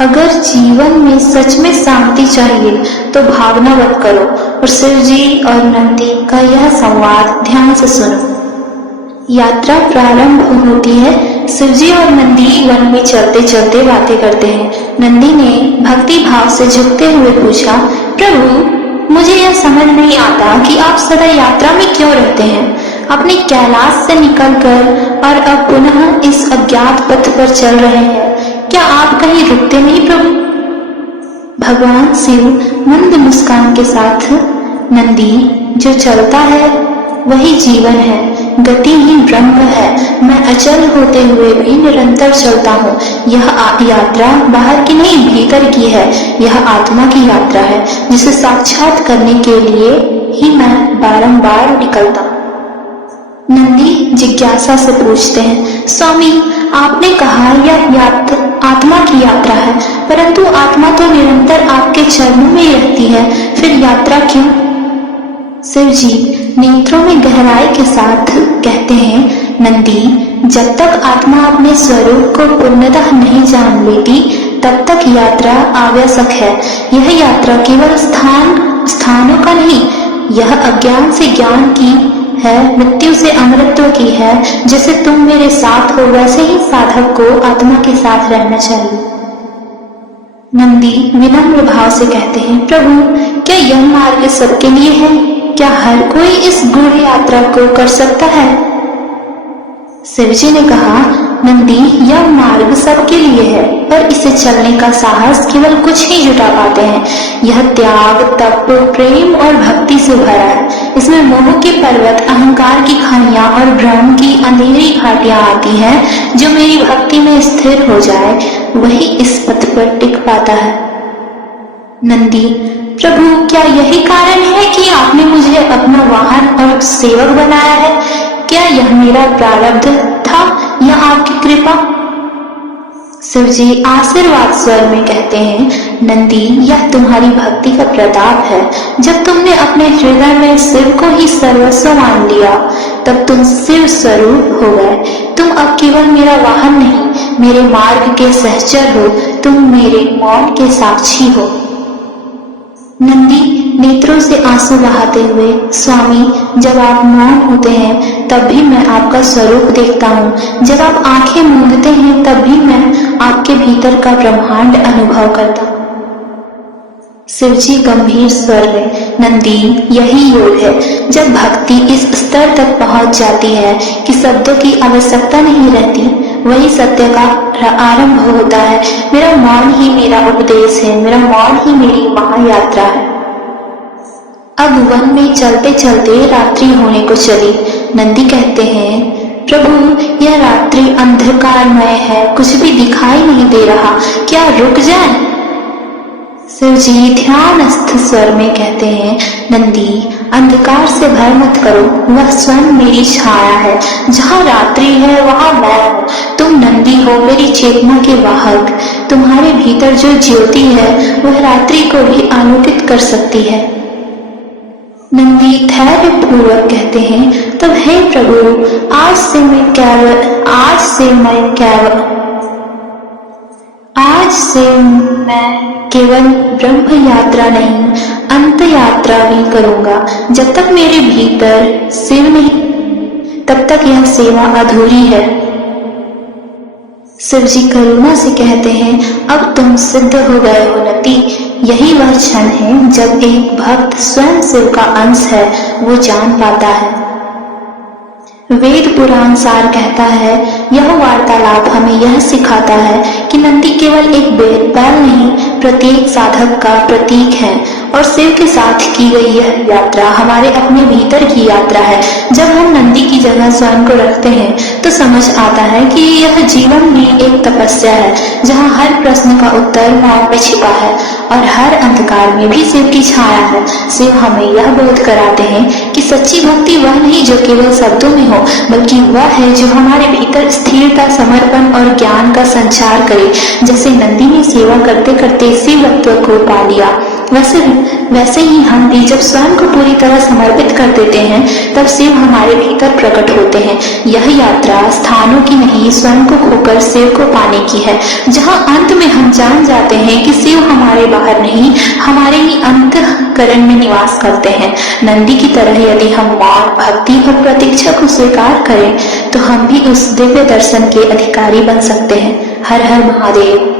अगर जीवन में सच में शांति चाहिए तो भावना मत करो। और शिव जी और नंदी का यह संवाद ध्यान से सुनो। यात्रा प्रारंभ होती है। शिव जी और नंदी वन में चलते चलते बातें करते हैं। नंदी ने भक्ति भाव से झुकते हुए पूछा, प्रभु मुझे यह समझ नहीं आता कि आप सदा यात्रा में क्यों रहते हैं। अपने कैलाश से निकलकर और अब पुनः इस अज्ञात पथ पर चल रहे हैं। क्या आप कहीं रुकते नहीं प्रभु? भगवान शिव मंद मुस्कान के साथ, नंदी जो चलता है वही जीवन है, गति ही ब्रह्म है। मैं अचल होते हुए भी निरंतर चलता हूँ। यह यात्रा बाहर की नहीं भीतर की है। यह आत्मा की यात्रा है जिसे साक्षात करने के लिए ही मैं बारंबार निकलता हूँ। नंदी जिज्ञासा से पूछते हैं, स्वामी आपने कहा यह आत्मा की यात्रा है, परंतु आत्मा तो निरंतर आपके चरणों में रहती है, फिर यात्रा क्यों? शिव जी नेत्रों में गहराई के साथ कहते हैं, नंदी जब तक आत्मा अपने स्वरूप को पूर्णतः नहीं जान लेती तब तक यात्रा आवश्यक है। यह यात्रा केवल स्थानों का नहीं, यह अज्ञान से ज्ञान की है, मृत्यु से अमृतत्व की है। जैसे तुम मेरे साथ हो वैसे ही साधक को आत्मा के साथ रहना चाहिए। नंदी विनम्र भाव से कहते हैं, प्रभु क्या यह मार्ग सबके लिए है? क्या हर कोई इस गूढ़ यात्रा को कर सकता है? शिवजी ने कहा, नंदी यह मार्ग सबके लिए है, पर इसे चलने का साहस केवल कुछ ही जुटा पाते हैं। यह त्याग, तप, प्रेम और भक्ति से भरा है। इसमें मोह के पर्वत, अहंकार की खाइयां और भ्रम की अंधेरी घाटियां आती हैं। जो मेरी भक्ति में स्थिर हो जाए वही इस पथ पर टिक पाता है। नंदी, प्रभु क्या यही कारण है कि आपने मुझे अपना वाहन और सेवक बनाया है? क्या यह मेरा प्रारब्ध था या आपकी कृपा? शिवजी आशीर्वाद स्वर में कहते हैं, नंदी यह तुम्हारी भक्ति का प्रताप है। जब तुमने अपने हृदय में शिव को ही सर्वस्व मान लिया तब तुम शिव स्वरूप हो गए। तुम अब केवल मेरा वाहन नहीं, मेरे मार्ग के सहचर हो। तुम मेरे मौन के साक्षी हो। नंदी नेत्रों से आंसू बहाते हुए, स्वामी जब आप मौन होते हैं तब भी मैं आपका स्वरूप देखता हूँ। जब आप आंखें मूंदते हैं तब भी मैं आपके भीतर का ब्रह्मांड अनुभव करता हूँ। शिवजी गंभीर स्वर में, नंदी यही योग है। जब भक्ति इस स्तर तक पहुंच जाती है कि शब्दों की आवश्यकता नहीं रहती, वही सत्य का आरंभ होता है। मेरा मौन ही मेरा उपदेश है, मेरा मौन ही मेरी महायात्रा है। अब वन में चलते चलते रात्रि होने को चली। नंदी कहते हैं, प्रभु यह रात्रि अंधकारमय है, कुछ भी दिखाई नहीं दे रहा, क्या रुक जाए? शिवजी ध्यानस्थ स्वर में कहते हैं, नंदी अंधकार से भय मत करो, वह स्वयं मेरी छाया है। जहाँ रात्रि है वहाँ मैं हूँ। तुम नंदी हो, मेरी चेतना के वाहक। तुम्हारे भीतर जो ज्योति है वह रात्रि को भी आलोकित कर सकती है। नंदी धैर्य पूर्वक कहते हैं, तब हे प्रभु आज से मैं केवल ब्रह्म यात्रा नहीं, अंत यात्रा भी करूंगा। जब तक मेरे भीतर शिव नहीं तब तक यह सेवा अधूरी है। शिवजी करुणा से कहते हैं, अब तुम सिद्ध हो गए हो नंदी। यही वह क्षण है जब एक भक्त स्वयं शिव का अंश है, वो जान पाता है। वेद पुराण सार कहता है, यह वार्तालाप हमें यह सिखाता है कि नंदी केवल एक बैल नहीं, प्रत्येक साधक का प्रतीक है। और शिव के साथ की गई यह यात्रा हमारे अपने भीतर की यात्रा है। जब हम नंदी की जगह स्वयं को रखते हैं तो समझ आता है कि यह जीवन भी एक तपस्या है, जहाँ हर प्रश्न का उत्तर मौन में छिपा है और हर अंधकार में भी शिव की छाया है। शिव हमें यह बोध कराते हैं कि सच्ची भक्ति वह नहीं जो केवल शब्दों में हो, बल्कि वह है जो हमारे भीतर स्थिरता, समर्पण और ज्ञान का संचार करे। जैसे नंदी ने सेवा करते करते शिवत्व को पा लिया, वैसे ही हम भी जब स्वयं को पूरी तरह समर्पित कर देते हैं तब शिव हमारे भीतर प्रकट होते हैं। यह यात्रा स्थानों की नहीं, स्वयं को खोकर शिव को पाने की है, जहाँ अंत में हम जान जाते हैं कि शिव हमारे बाहर नहीं, हमारे ही अंतःकरण में निवास करते हैं। नंदी की तरह यदि हम मौन, भक्ति और प्रतीक्षा को स्वीकार करें तो हम भी उस दिव्य दर्शन के अधिकारी बन सकते हैं। हर हर महादेव।